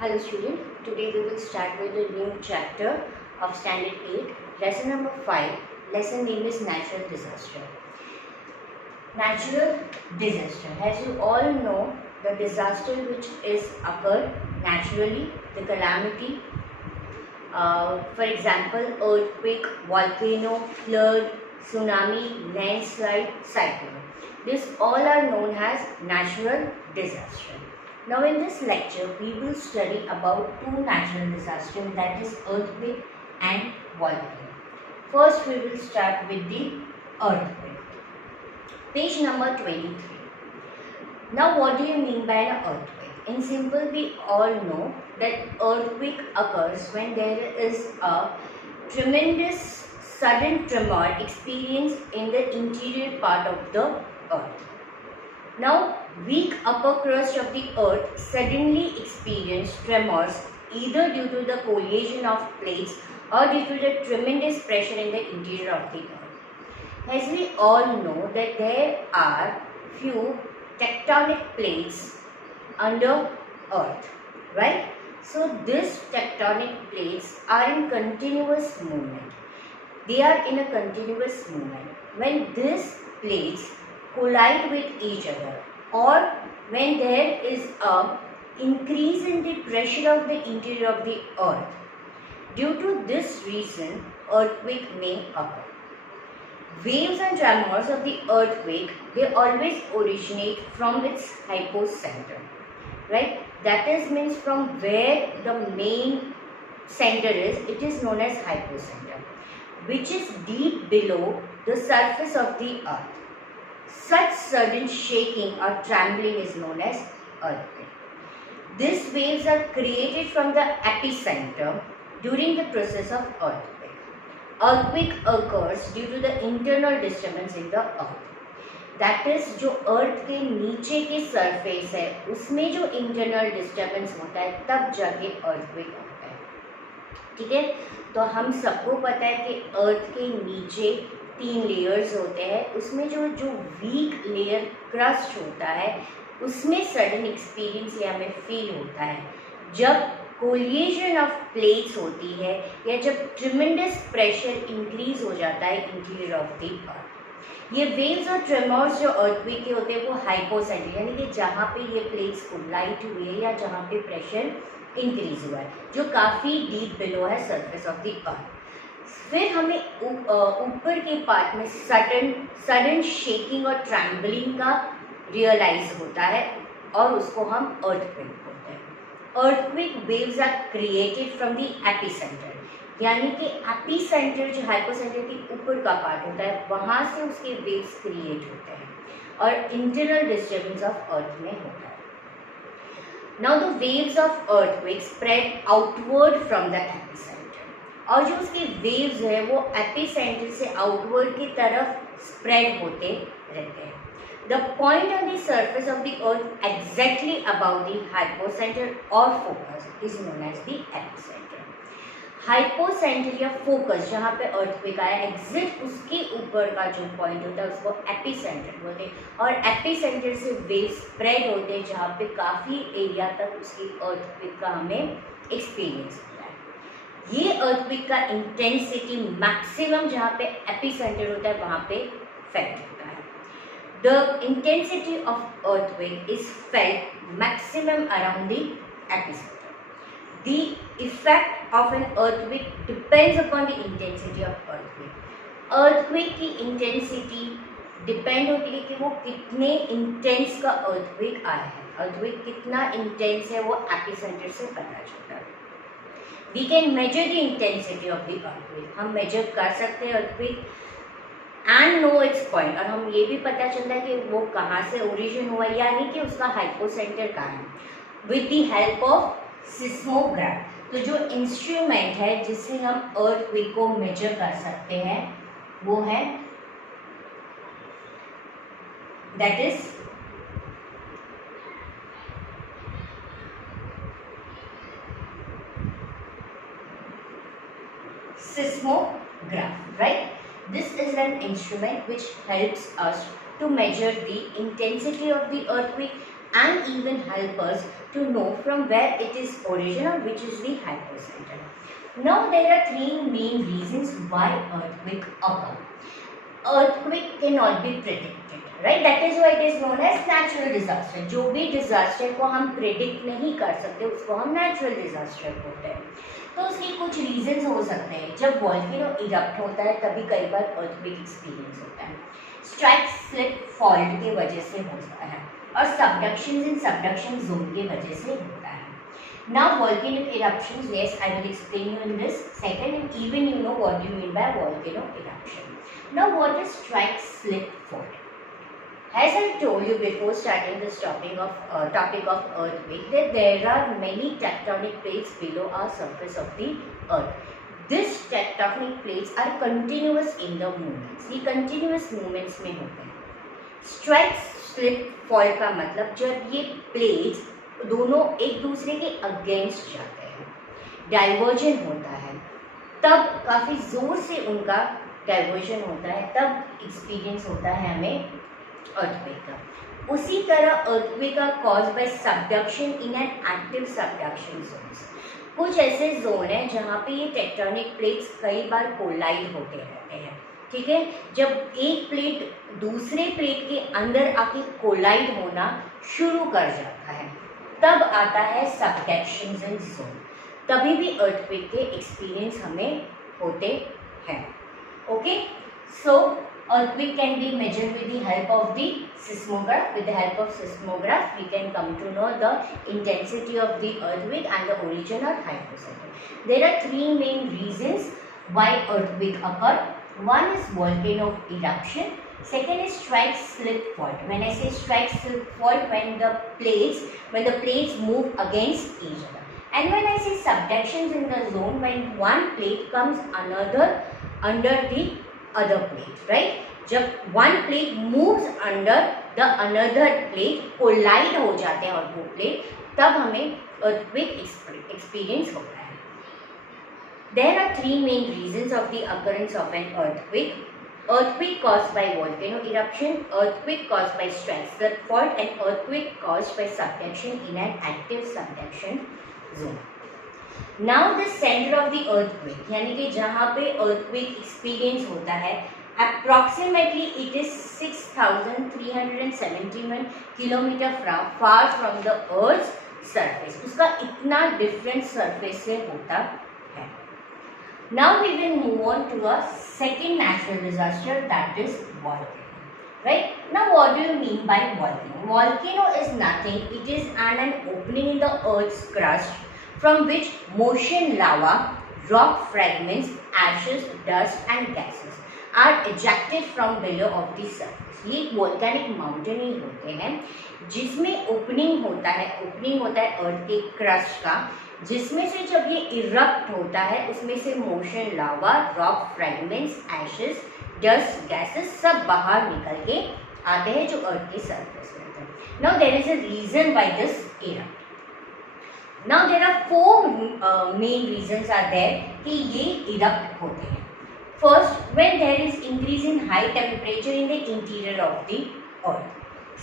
Hello student, today we will start with a new chapter of standard 8, lesson number 5. Lesson name is natural disaster. Natural disaster. As you all know, the disaster which is occurred naturally, the calamity, for example, earthquake, volcano, flood, tsunami, landslide, cyclone. These all are known as natural disaster. Now in this lecture, we will study about two natural disasters, that is earthquake and volcano. First, we will start with the earthquake. Page number 23. Now what do you mean by an earthquake? In simple, we all know that earthquake occurs when there is a tremendous sudden tremor experienced in the interior part of the earth. Now, weak upper crust of the earth suddenly experience tremors either due to the collision of plates or due to the tremendous pressure in the interior of the earth. As we all know that there are few tectonic plates under earth, right? So these tectonic plates are in continuous movement. They are in a continuous movement. When these plates collide with each other, or when there is a increase in the pressure of the interior of the earth, due to this reason earthquake may occur. Waves and tremors of the earthquake, they always originate from its hypocenter, right? That is means from where the main center is, it is known as hypocenter, which is deep below the surface of the earth. Such sudden shaking or trembling is known as earthquake. These waves are created from the epicenter during the process of earthquake. Earthquake occurs due to the internal disturbance in the earth. That is, जो अर्थ के नीचे की सरफेस है उसमें जो internal disturbance होता है तब जाके अर्थक्वेक होता है. ठीक है, तो हम सबको पता है कि अर्थ के नीचे 3 लेयर्स होते हैं. उसमें जो वीक लेयर क्रस्ट होता है उसमें सडन एक्सपीरियंस ये हमें फील होता है जब कोलिजन ऑफ प्लेट्स होती है या जब ट्रिमेंडस प्रेशर इंक्रीज हो जाता है इंटीरियर ऑफ द अर्थ. ये वेव्स और ट्रेमर्स जो अर्थक्वेक के होते हैं वो हाइपोसेंटर, यानी कि जहाँ पे ये प्लेट्स कोलाइड हुई है या जहाँ पे प्रेशर इंक्रीज हुआ है, जो काफ़ी डीप बिलो है सरफेस ऑफ द अर्थ. फिर हमें ऊपर के पार्ट में सडन शेकिंग और ट्रैम्बलिंग का रियलाइज होता है और उसको हम अर्थक्वेक बोलते हैं. Earthquake waves are created from the epicentre, यानी कि एपिसेंटर जो हाइपोसेंटर के ऊपर का पार्ट होता है वहाँ से उसके वेव्स क्रिएट होते हैं और इंटरनल डिस्टर्बेंस ऑफ अर्थ में होता है. Now the waves of earthquake spread outward from the epicentre, और जो उसके वेव्स है वो एपिसेंटर से आउटवर्ड की तरफ स्प्रेड होते रहते हैं. The point on the surface of the earth exactly above the hypocenter or focus is known as the epicenter. Hypocentre या फोकस जहाँ पे अर्थक्वेक आया एग्जैक्ट उसके ऊपर का जो पॉइंट होता है उसको एपिसेंटर बोलते हैं, और एपिसेंटर से वेव स्प्रेड होते हैं जहाँ पे काफ़ी एरिया तक उसकी अर्थक्वेक का हमें एक्सपीरियंस होता है. ये अर्थक्वेक का इंटेंसिटी मैक्सिमम जहाँ पे एपिसेंटर होता है वहाँ पे फेल्ट होता है. The intensity of earthquake is felt maximum around the epicenter. The effect of an earthquake depends upon the intensity of earthquake. Earthquake की intensity depend होती है कि वो कितने intense का earthquake आया है. Earthquake कितना intense है वो epicenter से पता चलता है. We can measure the intensity of the earthquake. हम measure कर सकते हैं earthquake and know its point, और हम ये भी पता चलता है कि वो कहाँ से ओरिजिन हुआ यानी कि उसका हाइपोसेंटर कहाँ है, with the help of seismograph. तो जो इंस्ट्रूमेंट है जिससे हम अर्थक्वेक को मेजर कर सकते हैं वो है that is seismograph, right? This is an instrument which helps us to measure the intensity of the earthquake and even help us to know from where it is original, which is the hypocenter. Now there are three main reasons why earthquake occur. Earthquake cannot be predicted, right? That is why it is known as natural disaster. जो भी disaster को हम predict नहीं कर सकते उसको हम natural disaster बोलते हैं. तो उसके कुछ रीजंस हो सकते हैं. जब वॉल्केनो इरप्ट होता है तभी कई बार earthquake एक्सपीरियंस होता है. स्ट्राइक स्लिप फॉल्ट के वजह से होता है और सबडक्शन इन सबडक्शन जोन के वजह से होता है. Now volcanic eruptions, yes, I will explain you in this second, and even you know what you mean by volcano eruption. Now what is strike slip fault? As I told you before starting this topic of earthquake, that there are many tectonic plates below our surface of the earth. These tectonic plates are continuous in the movements. ये continuous movements में होते हैं. Strike slip fall का मतलब जब ये plates दोनों एक दूसरे के अगेंस्ट जाते हैं, डाइवर्जन होता है, तब काफ़ी ज़ोर से उनका डाइवर्जन होता है, तब एक्सपीरियंस होता है हमें अर्थक्वेक का. उसी तरह अर्थक्वेक का cause by subduction in an active subduction zones. कुछ ऐसे जोन हैं जहाँ पे ये टेक्टोनिक प्लेट्स कई बार कोलाइड होते रहते हैं. ठीक है, जब एक प्लेट दूसरे प्लेट के अंदर आके कोलाइड होना शुरू कर जाता है तब आता है सबडक्शन जोन. तभी भी अर्थक्वेक के एक्सपीरियंस हमें होते हैं. ओके, सो earthquake can be measured with the help of the seismograph. With the help of seismograph, we can come to know the intensity of the earthquake and the origin or hypocenter. There are three main reasons why earthquake occur. One is volcano eruption. Second is strike slip fault. When I say strike slip fault, when the plates move against each other. And when I say subductions in the zone, when one plate comes under the other plate, right? जब one plate moves under the another plate, collide हो जाते हैं और वो plate, तब हमें earthquake experience होता है. There are three main reasons of the occurrence of an earthquake. Earthquake caused by volcano eruption, earthquake caused by strike slip fault, and earthquake caused by subduction in an active subduction zone. Now the center of the earthquake, यानी कि जहाँ पे earthquake experience होता है, approximately it is 6,371 kilometer far from the Earth's surface. उसका इतना different surface से होता है. Now we will move on to a second natural disaster, that is volcano. Right? Now what do you mean by volcano? Volcano is nothing. It is an opening in the Earth's crust from which motion lava, rock fragments, ashes, dust and gases are ejected from below of the surface. ये volcanic mountain ही होते हैं जिसमें ओपनिंग होता है अर्थ के क्रस्ट का, जिसमें से जब ये इरप्ट होता है उसमें से motion lava, rock fragments, ashes, dust, gases सब बाहर निकल के आते हैं जो अर्थ के सरफेस में होते हैं. Now there is a reason why this erupt. Now there are four main reasons are there कि ये erupt होते हैं. First, when there is increase in high temperature in the interior of the earth.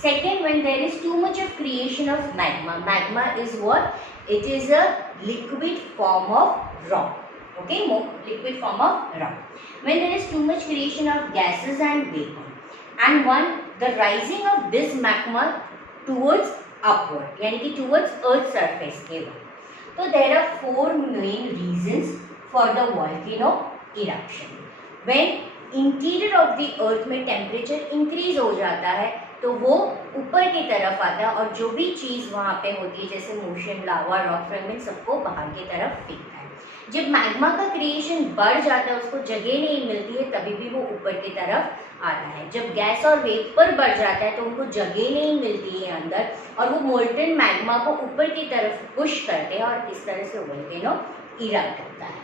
Second, when there is too much of creation of magma. Magma is what? It is a liquid form of rock. Okay, liquid form of rock. When there is too much creation of gases and vapor. And one, the rising of this magma towards upward, यानी कि towards earth surface के बाद. तो there are four main reasons for the volcano eruption. When interior of the earth में temperature increase हो जाता है तो वो ऊपर की तरफ आता है और जो भी चीज़ वहाँ पे होती है जैसे मोशन, लावा, रॉक फ्रैगमेंट सबको बाहर की तरफ फेंकता है. जब मैग्मा का क्रिएशन बढ़ जाता है उसको जगह नहीं मिलती है तभी भी वो ऊपर की तरफ आता है. जब गैस और वेपर बढ़ जाता है तो उनको जगह नहीं मिलती है अंदर और वो मोल्टन मैग्मा को ऊपर की तरफ पुश करते हैं और इस तरह से वोल्केनो इरप्ट होता है.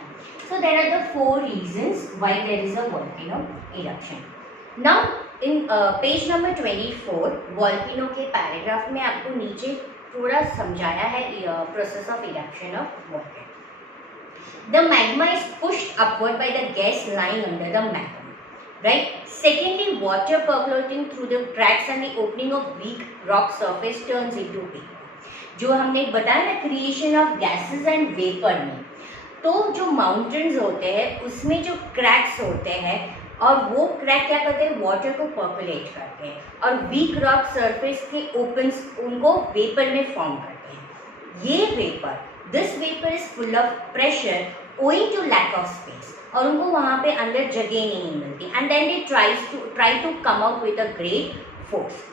So there are the four reasons why there is a volcano eruption. Now in page number 24 volcano के पैराग्राफ में आपको नीचे थोड़ा समझाया है process of eruption of volcano. The magma is pushed upward by the gas lying under the magma. right? Secondly, water percolating through the cracks and the opening of weak rock surface turns into vapor. जो हमने बताया ना creation of gases and vapour में, तो जो माउंटेन्स होते हैं उसमें जो क्रैक्स होते हैं और वो क्रैक क्या करते हैं, वाटर को पर्कुलेट करते हैं और वीक रॉक सरफेस के ओपन्स उनको वेपर में फॉर्म करते हैं। ये vapour, this vapour is full of pressure owing to lack of space, और उनको वहाँ पे अंदर जगह नहीं मिलती, and then they try to come out with a great force.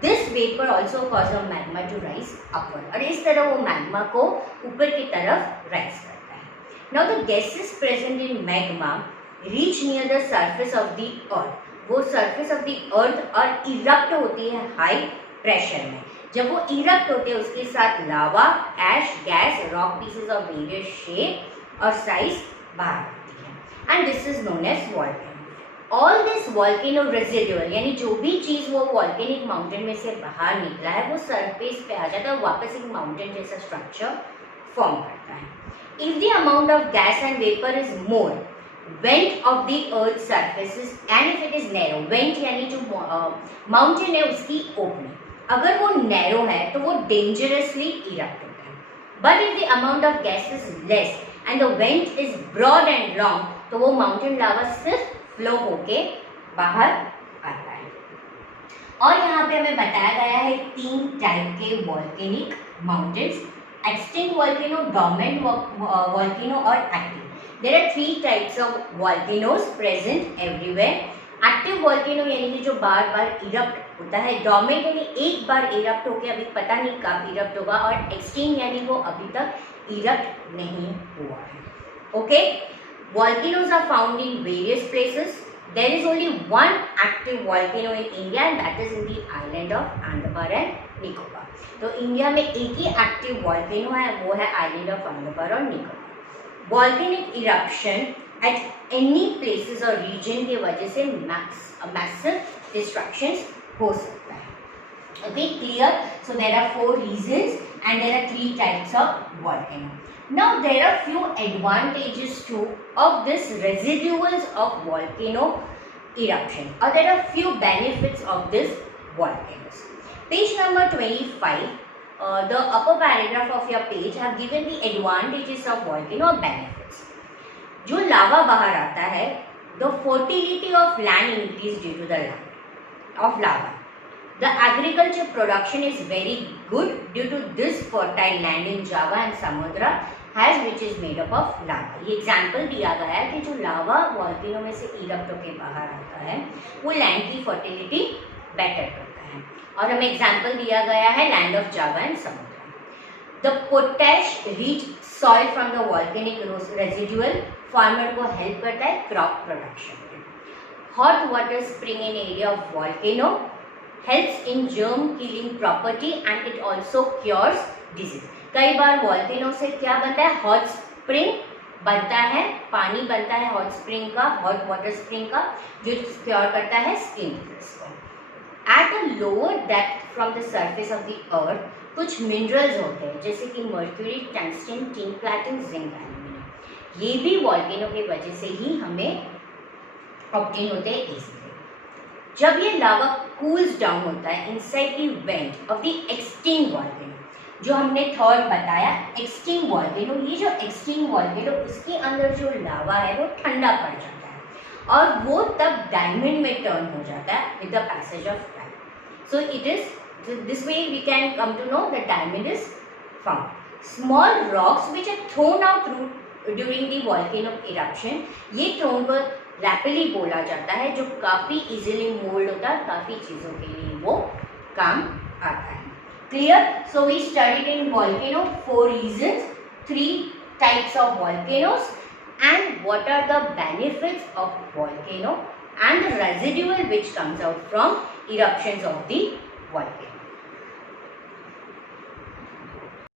This vapour also cause a magma to rise upward, और इस तरह वो मैग्मा को ऊपर की तरफ राइज करता है। Now the gases present in magma reach near the surface of the अर्थ, वो सरफेस ऑफ द अर्थ और इरप्ट होती है हाई प्रेशर में। जब वो इरप्ट होते हैं उसके साथ lava, ash, gas, rock pieces of various shape और साइज बाहर आती है, and this is known as volcano. All this volcano residual, यानी जो भी चीज वो वॉल्केनिक माउंटेन में से बाहर निकला है वो सरफेस पे आ जाता है, वापस एक माउंटेन जैसा स्ट्रक्चर फॉर्म करता है। If the amount of gas and vapour is more, went of the earth surfaces, and if it is narrow, went यानी जो माउंटेन है उसकी ओपनिंग, अगर वो नैरो है तो वो डेंजरसली इरप्ट होता है। But if the amount of gas is less and the vent is broad and long, तो वो माउंटेन लावा सिर्फ फ्लो होके बाहर आता है। और यहाँ पे हमें बताया गया है 3 टाइप के volcanic mountains, extinct volcano, dormant volcano और active. There are 3 types of volcanoes present everywhere. Active volcano यानी कि जो बार बार इरप्ट होता है, डोर्मेंट यानी एक बार इरप्ट होके अभी पता नहीं कब इरप्ट होगा, और एक्सटिंक्ट यानी वो अभी तक इरप्ट नहीं हुआ है। Okay, volcanoes are found in various places. There is only one active volcano in India, and that is in the island of Andaman and Nicobar. तो इंडिया में एक ही एक्टिव वॉल्केनो है, वो है आइलैंड ऑफ अंडमान और Nicobar. Volcanic eruption at any places और region की वजह से मैसिव डिस्ट्रक्शंस हो सकता है। Okay, clear? So there are 4 reasons and there are 3 types of volcano. Now there are few advantages too of this residuals of volcano eruption, or there are few benefits of this volcanoes. Page number 25, the upper paragraph of your page have given the advantages of volcano or benefits. जो लावा बाहर आता है, the fertility of land increase due to the land of lava. The agriculture production is very good due to this fertile land in Java and Samudra has which is made up of lava. ये एग्जाम्पल दिया गया है कि जो लावा वॉल्केनो में से इरप्ट होके बाहर आता है वो लैंड की फर्टिलिटी बेटर करता है, और हमें एग्जाम्पल दिया गया है लैंड ऑफ जावा एंड समुद्र। The potash rich soil from the volcanic residual farmer को हेल्प करता है क्रॉप प्रोडक्शन में। Hot water spring in area of volcano helps in germ killing property and it also cures disease. कई बार वॉल्केनो से क्या बनता है, हॉट स्प्रिंग बनता है, पानी बनता है हॉट स्प्रिंग का, हॉट वाटर स्प्रिंग का, जो क्योर करता है स्किन डिजीज को। At a lower depth from the surface of the अर्थ कुछ मिनरल्स होते हैं जैसे कि mercury, tungsten, tin, platinum, zinc, aluminium, ये भी वॉल्केनो की वजह से ही हमें ऑब्टेन होते हैं इजीली। जब ये लावा कूल्स डाउन होता है inside the went of the extinct volcano, जो हमने थर्ड बताया एक्सटिंक्ट वॉल्केनो, ये जो एक्सटिंक्ट वॉल्केनो उसके अंदर जो लावा है वो ठंडा पड़ जाता है और वो तब डायमंड में टर्न हो जाता है with the passage of time. So it is this way we can come to know that diamond is found. Small rocks which are thrown out during the volcano eruption, ये थ्रोन को रैपिडली बोला जाता है, जो काफ़ी easily mould होता है, काफ़ी चीज़ों के लिए वो काम आता है। Clear? So we studied in volcano 4 reasons, 3 types of volcanoes and what are the benefits of volcano and the residual which comes out from eruptions of the volcano.